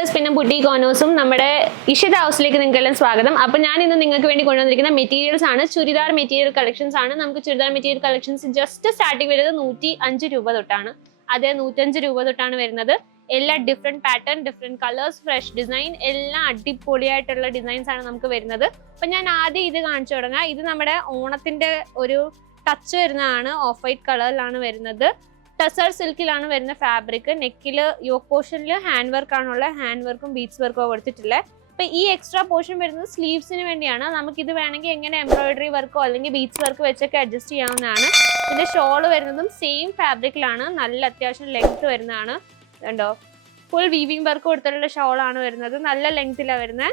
Viewers പിന്നെ boutique ഓണേഴ്സും നമ്മുടെ ഇഷിത ഹൗസിലേക്ക് നിങ്ങൾക്കെല്ലാം സ്വാഗതം. അപ്പോൾ ഞാൻ ഇന്ന് നിങ്ങൾക്ക് വേണ്ടി കൊണ്ടുവന്നിരിക്കുന്ന മെറ്റീരിയൽസ് ആണ്, ചുരിദാർ മെറ്റീരിയൽ കളക്ഷൻസ് ആണ്. നമുക്ക് churidar material collections just starting വരുന്നത് 105 രൂപ തൊട്ടാണ്. അതെ, 105 രൂപ തൊട്ടാണ് വരുന്നത്. എല്ലാ different pattern, different colours, fresh design, എല്ലാം അടിപൊളിയായിട്ടുള്ള ഡിസൈൻസ് ആണ് നമുക്ക് വരുന്നത്. അപ്പൊ ഞാൻ ആദ്യം ഇത് കാണിച്ചു തുടങ്ങാം. ഇത് നമ്മുടെ ഓണത്തിന്റെ ഒരു ടച്ച് വരുന്നതാണ്. ഓഫ് വൈറ്റ് കളറിലാണ് വരുന്നത്. ടസർ സിൽക്കിലാണ് വരുന്ന ഫാബ്രിക്. നെക്കില് യോക്ക് പോർഷനിൽ ഹാൻഡ് വർക്ക് ആണുള്ള, ഹാൻഡ് വർക്കും ബീഡ്സ് വർക്കും കൊടുത്തിട്ടില്ലേ. അപ്പൊ ഈ എക്സ്ട്രാ പോർഷൻ വരുന്നത് സ്ലീവ്സിന് വേണ്ടിയാണ്. നമുക്ക് ഇത് വേണമെങ്കിൽ എങ്ങനെ എംബ്രോയിഡറി വർക്കോ അല്ലെങ്കിൽ ബീഡ്സ് വർക്ക് വെച്ചൊക്കെ അഡ്ജസ്റ്റ് ചെയ്യാവുന്നതാണ്. ഇതിന്റെ ഷോൾ വരുന്നതും സെയിം ഫാബ്രിക്കിലാണ്, നല്ല അത്യാവശ്യം ലെങ്ത് വരുന്നതാണ്. കണ്ടോ, ഫുൾ വീവിംഗ് വർക്ക് കൊടുത്തിട്ടുള്ള ഷോളാണ് വരുന്നത്. നല്ല ലെങ്ത്തിലാണ് വരുന്നത്.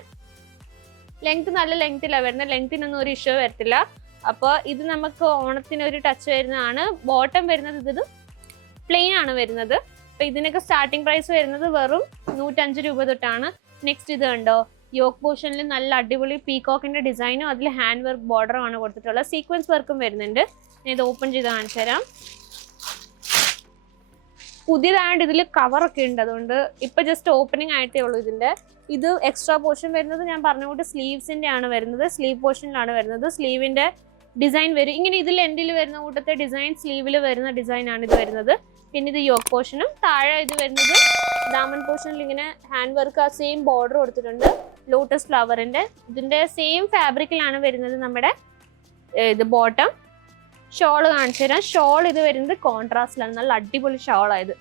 നല്ല ലെങ്ത്തിലാണ് വരുന്നത്. ലെങ്ത്തിനൊന്നും ഒരു ഇഷ്യൂ വരത്തില്ല. അപ്പോൾ ഇത് നമുക്ക് ഓണത്തിന് ഒരു ടച്ച് വരുന്നതാണ്. ബോട്ടം വരുന്നത് ഇത് പ്ലെയിൻ ആണ് വരുന്നത്. അപ്പൊ ഇതിനൊക്കെ സ്റ്റാർട്ടിംഗ് പ്രൈസ് വരുന്നത് വെറും 105 രൂപ തൊട്ടാണ്. നെക്സ്റ്റ് ഇത് കണ്ടോ, യോക്ക് പോർഷനിൽ നല്ല അടിപൊളി പീകോക്കിന്റെ ഡിസൈനും അതിൽ ഹാൻഡ് വർക്ക് ബോർഡറും ആണ് കൊടുത്തിട്ടുള്ളത്. സീക്വൻസ് വർക്കും വരുന്നുണ്ട്. ഞാൻ ഇത് ഓപ്പൺ ചെയ്ത് കാണിച്ചു തരാം. പുതിയതായിട്ട് ഇതിൽ കവറൊക്കെ ഉണ്ട്, അതുകൊണ്ട് ഇപ്പൊ ജസ്റ്റ് ഓപ്പണിംഗ് ആയിട്ടേ ഉള്ളൂ ഇതിന്റെ. ഇത് എക്സ്ട്രാ പോർഷൻ വരുന്നത് ഞാൻ പറഞ്ഞുകൊണ്ട് സ്ലീവ്സിന്റെ ആണ് വരുന്നത്. സ്ലീവ് പോർഷനിലാണ് വരുന്നത്. സ്ലീവിന്റെ ഡിസൈൻ വരും ഇങ്ങനെ. ഇതിൽ എൻഡിൽ വരുന്ന കൂട്ടത്തെ ഡിസൈൻ സ്ലീവിൽ വരുന്ന ഡിസൈൻ ആണ് ഇത് വരുന്നത്. പിന്നെ ഇത് യോക്ക് പോർഷനും താഴെ ഇത് വരുന്നത് ദാമൻ പോർഷനിൽ ഇങ്ങനെ ഹാൻഡ് വർക്ക് ആ സെയിം ബോർഡർ കൊടുത്തിട്ടുണ്ട്. ലോട്ടസ് ഫ്ലവറിന്റെ ഇതിന്റെ സെയിം ഫാബ്രിക്കിലാണ് വരുന്നത് നമ്മുടെ ഇത് ബോട്ടം. ഷോള് കാണിച്ചു തരാം. ഷോൾ ഇത് വരുന്നത് കോൺട്രാസ്റ്റിലാണ്. നല്ല അടിപൊളി ഷോളായത്.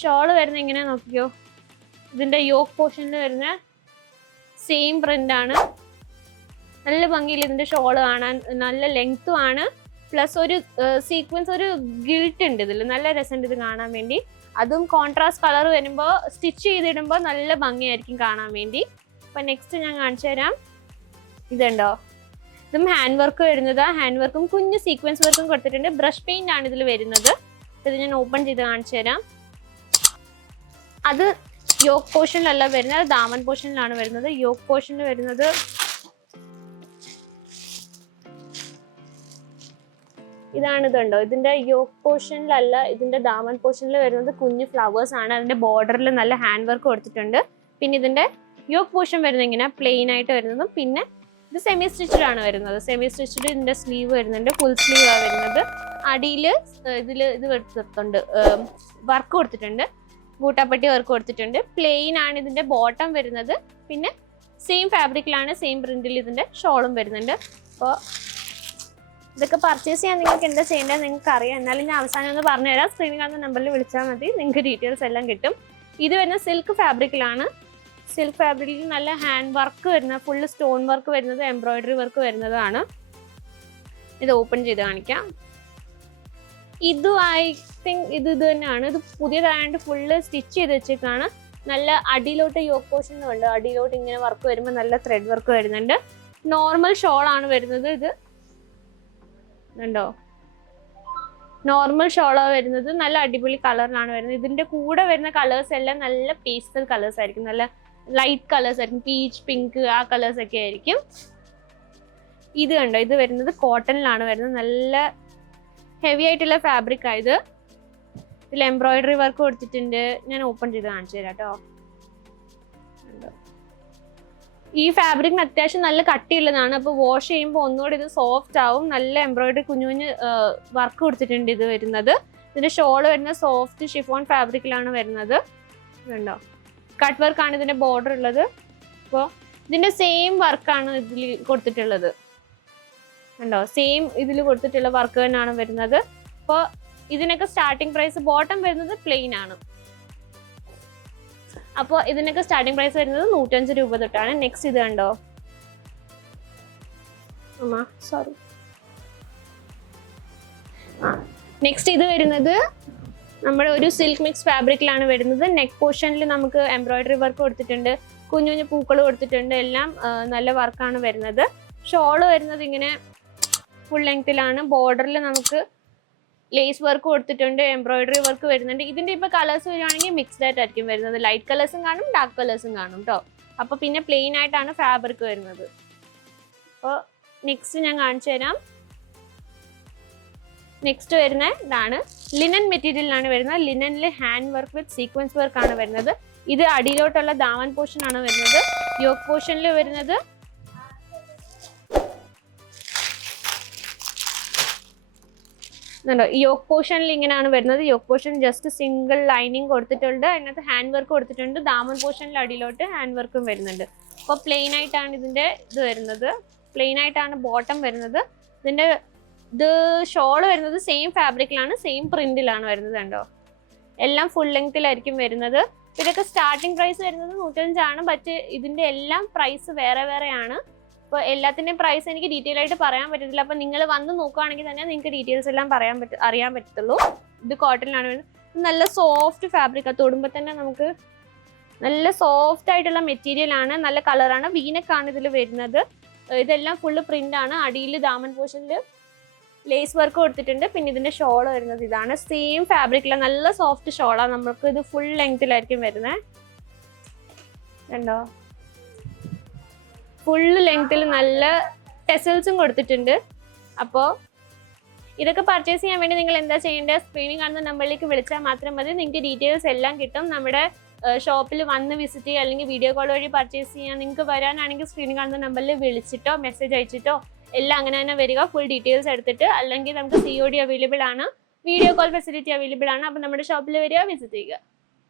ഷോള് വരുന്നത് ഇങ്ങനെ നോക്കിയോ. ഇതിന്റെ യോക്ക് പോർഷനിൽ വരുന്ന സെയിം പ്രിന്റ് ആണ്. നല്ല ഭംഗിയിൽ ഇതിന്റെ ഷോള് കാണാൻ. നല്ല ലെങ്ത്തും ആണ്. പ്ലസ് ഒരു സീക്വൻസ്, ഒരു ഗിൽട്ട് ഉണ്ട് ഇതിൽ. നല്ല രസമുണ്ട് ഇത് കാണാൻ വേണ്ടി. അതും കോൺട്രാസ്റ്റ് കളർ വരുമ്പോൾ സ്റ്റിച്ച് ചെയ്തിടുമ്പോൾ നല്ല ഭംഗിയായിരിക്കും കാണാൻ വേണ്ടി. അപ്പൊ നെക്സ്റ്റ് ഞാൻ കാണിച്ചു തരാം. ഇതുണ്ടോ, ഇതും ഹാൻഡ് വർക്ക് വരുന്നത്. ഹാൻഡ് വർക്കും കുഞ്ഞ് സീക്വൻസ് വർക്കും കൊടുത്തിട്ടുണ്ട്. ബ്രഷ് പെയിന്റ് ആണ് ഇതിൽ വരുന്നത്. ഇത് ഞാൻ ഓപ്പൺ ചെയ്ത് കാണിച്ചു തരാം. അത് യോക്ക് പോർഷനിലല്ല വരുന്നത്, ദാമൻ പോർഷനിലാണ് വരുന്നത്. യോക്ക് പോർഷനിൽ വരുന്നത് ഇതാണ്. ഇതുണ്ടോ, ഇതിന്റെ യോക്ക് പോർഷനിലല്ല, ഇതിന്റെ ദാമൻ പോർഷനിൽ വരുന്നത് കുഞ്ഞു ഫ്ലവേഴ്സ് ആണ്. അതിന്റെ ബോർഡറിൽ നല്ല ഹാൻഡ് വർക്ക് കൊടുത്തിട്ടുണ്ട്. പിന്നെ ഇതിന്റെ യോക്ക് പോർഷൻ വരുന്നത് ഇങ്ങനെ പ്ലെയിൻ ആയിട്ട് വരുന്നതും, പിന്നെ ഇത് സെമി സ്റ്റിച്ചഡ് ആണ് വരുന്നത്. സെമി സ്റ്റിച്ചഡ് ഇതിന്റെ സ്ലീവ് വരുന്നുണ്ട്. ഫുൾ സ്ലീവ് ആണ് വരുന്നത്. അടിയിൽ ഇത് കൊടുത്തിട്ടുണ്ട്, വർക്ക് കൊടുത്തിട്ടുണ്ട്. ബൂട്ടാപ്പട്ടി വർക്ക് കൊടുത്തിട്ടുണ്ട്. പ്ലെയിൻ ആണ് ഇതിന്റെ ബോട്ടം വരുന്നത്. പിന്നെ സെയിം ഫാബ്രിക്കിലാണ്, സെയിം പ്രിന്റിൽ ഇതിന്റെ ഷോളും വരുന്നുണ്ട്. അപ്പോൾ ഇതൊക്കെ പർച്ചേസ് ചെയ്യാൻ നിങ്ങൾക്ക് എന്താ ചെയ്യേണ്ടത് നിങ്ങൾക്ക് അറിയാം. എന്നാലും ഞാൻ അവസാനം ഒന്ന് പറഞ്ഞുതരാം. സ്ക്രീനിൽ കാണുന്ന നമ്പറിൽ വിളിച്ചാൽ മതി, നിങ്ങൾക്ക് ഡീറ്റെയിൽസ് എല്ലാം കിട്ടും. ഇത് വരുന്ന സിൽക്ക് ഫാബ്രിക്കിലാണ്. സിൽക്ക് ഫാബ്രിക്കിൽ നല്ല ഹാൻഡ് വർക്ക് വരുന്ന, ഫുള്ള് സ്റ്റോൺ വർക്ക് വരുന്നത്, എംബ്രോയിഡറി വർക്ക് വരുന്നതാണ്. ഇത് ഓപ്പൺ ചെയ്ത് കാണിക്കാം. ഇതും ഐ തിങ്ക് ഇത് തന്നെയാണ്. ഇത് പുതിയതായതുകൊണ്ട് ഫുള്ള് സ്റ്റിച്ച് ചെയ്ത് വെച്ചേക്കാണ്. നല്ല അടിയിലോട്ട് യോക്ക് പോർഷൻ ഉണ്ട്. അടിയിലോട്ട് ഇങ്ങനെ വർക്ക് വരുമ്പോൾ നല്ല ത്രെഡ് വർക്ക് വരുന്നുണ്ട്. നോർമൽ ഷോൾ ആണ് വരുന്നത്. ഇത് ഉണ്ടോ, നോർമൽ ഷോളാണ് വരുന്നത്. നല്ല അടിപൊളി കളറിലാണ് വരുന്നത്. ഇതിന്റെ കൂടെ വരുന്ന കളേഴ്സ് എല്ലാം നല്ല പേസ്റ്റൽ കളേഴ്സ് ആയിരിക്കും. നല്ല ലൈറ്റ് കളേഴ്സ് ആയിരിക്കും. പീച്ച്, പിങ്ക് ആ കളേഴ്സ് ഒക്കെ ആയിരിക്കും. ഇത് കണ്ടോ, ഇത് വരുന്നത് കോട്ടണിലാണ് വരുന്നത്. നല്ല ഹെവി ആയിട്ടുള്ള ഫാബ്രിക് ആയത്. ഇതിൽ എംബ്രോയിഡറി വർക്ക് കൊടുത്തിട്ടുണ്ട്. ഞാൻ ഓപ്പൺ ചെയ്ത് കാണിച്ചു തരാം കേട്ടോ. ഈ ഫാബ്രിക്കിന് അത്യാവശ്യം നല്ല കട്ടിയുള്ളതാണ്. അപ്പോൾ വാഷ് ചെയ്യുമ്പോൾ ഒന്നുകൂടി ഇത് സോഫ്റ്റ് ആവും. നല്ല എംബ്രോയിഡറി കുഞ്ഞു കുഞ്ഞ് വർക്ക് കൊടുത്തിട്ടുണ്ട് ഇത് വരുന്നത്. ഇതിന്റെ ഷോൾ വരുന്ന സോഫ്റ്റ് ഷിഫോൺ ഫാബ്രിക്കിലാണ് വരുന്നത്. ഇതുണ്ടോ, കട്ട് വർക്കാണ് ഇതിന്റെ ബോർഡർ ഉള്ളത്. അപ്പോൾ ഇതിന്റെ സെയിം വർക്കാണ് ഇതിൽ കൊടുത്തിട്ടുള്ളത്. കണ്ടോ, സെയിം ഇതിൽ കൊടുത്തിട്ടുള്ള വർക്ക് തന്നെയാണ് വരുന്നത്. അപ്പോൾ ഇതിനൊക്കെ സ്റ്റാർട്ടിംഗ് പ്രൈസ്, ബോട്ടം വരുന്നത് പ്ലെയിൻ ആണ്. അപ്പോൾ ഇതിനൊക്കെ സ്റ്റാർട്ടിംഗ് പ്രൈസ് വരുന്നത് 105 രൂപ തൊട്ടാണ്. നെക്സ്റ്റ് ഇത് കണ്ടോ, സോറി, നെക്സ്റ്റ് ഇത് വരുന്നത് നമ്മുടെ ഒരു സിൽക്ക് മിക്സ് ഫാബ്രിക്കിലാണ് വരുന്നത്. നെക്ക് പോർഷനിൽ നമുക്ക് എംബ്രോയിഡറി വർക്ക് കൊടുത്തിട്ടുണ്ട്. കുഞ്ഞു കുഞ്ഞു പൂക്കൾ കൊടുത്തിട്ടുണ്ട്. എല്ലാം നല്ല വർക്കാണ് വരുന്നത്. ഷോള് വരുന്നത് ഇങ്ങനെ ഫുൾ ലെങ്ത്തിലാണ്. ബോർഡറിൽ നമുക്ക് ലേസ് വർക്ക് കൊടുത്തിട്ടുണ്ട്. എംബ്രോയിഡറി വർക്ക് വരുന്നുണ്ട്. ഇതിന്റെ ഇപ്പൊ കളേഴ്സ് വരുവാണെങ്കിൽ മിക്സ്ഡ് ആയിട്ടായിരിക്കും വരുന്നത്. ലൈറ്റ് കളേഴ്സും കാണും, ഡാർക്ക് കളേഴ്സും കാണും കേട്ടോ. അപ്പൊ പിന്നെ പ്ലെയിൻ ആയിട്ടാണ് ഫാബ്രിക് വരുന്നത്. അപ്പോൾ നെക്സ്റ്റ് ഞാൻ കാണിച്ചു തരാം. നെക്സ്റ്റ് വരുന്ന ഇതാണ് ലിനൻ മെറ്റീരിയലിലാണ് വരുന്നത്. ലിനനിൽ hand work with sequence work ആണ് വരുന്നത്. ഇത് അടിയിലോട്ടുള്ള ദാമൻ പോർഷൻ ആണ് വരുന്നത്. യോക്ക് പോർഷനിൽ വരുന്നത് യോക്ക് പോർഷനിൽ ഇങ്ങനെയാണ് വരുന്നത്. Yoke portion just single lining കൊടുത്തിട്ടുണ്ട്, അതിനകത്ത് ഹാൻഡ് വർക്ക് കൊടുത്തിട്ടുണ്ട്. ദാമൻ പോർഷനിൽ അടിയിലോട്ട് ഹാൻഡ് വർക്കും വരുന്നുണ്ട്. അപ്പോൾ പ്ലെയിൻ ആയിട്ടാണ് ഇതിന്റെ ഇത് വരുന്നത്, പ്ലെയിൻ ആയിട്ടാണ് ബോട്ടം വരുന്നത്. ഇതിന്റെ ഇത് ഷോൾ വരുന്നത് സെയിം ഫാബ്രിക്കിലാണ്, സെയിം പ്രിന്റിലാണ് വരുന്നത്. കണ്ടോ, എല്ലാം ഫുൾ ലെങ്ത്തിലായിരിക്കും വരുന്നത്. ഇതൊക്കെ സ്റ്റാർട്ടിംഗ് പ്രൈസ് വരുന്നത് 105 ആണ്. ബട്ട് ഇതിന്റെ എല്ലാം പ്രൈസ് വേറെ വേറെയാണ്. അപ്പോൾ എല്ലാത്തിൻ്റെയും പ്രൈസ് എനിക്ക് ഡീറ്റെയിൽ ആയിട്ട് പറയാൻ പറ്റത്തില്ല. അപ്പോൾ നിങ്ങൾ വന്ന് നോക്കുകയാണെങ്കിൽ തന്നെ നിങ്ങൾക്ക് ഡീറ്റെയിൽസ് എല്ലാം അറിയാൻ പറ്റത്തുള്ളൂ. ഇത് കോട്ടണിലാണ് വരുന്നത്. നല്ല സോഫ്റ്റ് ഫാബ്രിക്കാണ്, തൊടുമ്പോൾ തന്നെ നമുക്ക് നല്ല സോഫ്റ്റ് ആയിട്ടുള്ള മെറ്റീരിയൽ ആണ്, നല്ല കളറാണ്. വീനക്കാണ് ഇതിൽ വരുന്നത്. ഇതെല്ലാം ഫുള്ള് പ്രിന്റ് ആണ്. അടിയിൽ ദാമൻ പോർഷനിൽ ലേസ് വർക്ക് കൊടുത്തിട്ടുണ്ട്. പിന്നെ ഇതിന്റെ ഷോൾ വരുന്നത് ഇതാണ്, സെയിം ഫാബ്രിക്കില നല്ല സോഫ്റ്റ് ഷോളാണ്. നമുക്ക് ഇത് ഫുൾ ലെങ്ത്തിലായിരിക്കും വരുന്നത്. കണ്ടോ, ഫുൾ ലെങ്ത്തിൽ നല്ല ടെസൽസും കൊടുത്തിട്ടുണ്ട്. അപ്പോൾ ഇതൊക്കെ പർച്ചേസ് ചെയ്യാൻ വേണ്ടി നിങ്ങൾ എന്താ ചെയ്യേണ്ടത്, സ്ക്രീനിൽ കാണുന്ന നമ്പറിലേക്ക് വിളിച്ചാൽ മാത്രം മതി. നിങ്ങൾക്ക് ഡീറ്റെയിൽസ് എല്ലാം കിട്ടും. നമ്മുടെ ഷോപ്പിൽ വന്ന് വിസിറ്റ് ചെയ്യുക, അല്ലെങ്കിൽ വീഡിയോ കോൾ വഴി പർച്ചേസ് ചെയ്യാൻ നിങ്ങൾക്ക് വരാനാണെങ്കിൽ സ്ക്രീനിൽ കാണുന്ന നമ്പറിൽ വിളിച്ചിട്ടോ മെസ്സേജ് അയച്ചിട്ടോ എല്ലാം അങ്ങനെ തന്നെ വരിക, ഫുൾ ഡീറ്റെയിൽസ് എടുത്തിട്ട്. അല്ലെങ്കിൽ നമുക്ക് COD അവൈലബിൾ ആണ്, വീഡിയോ കോൾ ഫെസിലിറ്റി അവൈലബിൾ ആണ്. അപ്പോൾ നമ്മുടെ ഷോപ്പിൽ വരിക, വിസിറ്റ് ചെയ്യുക.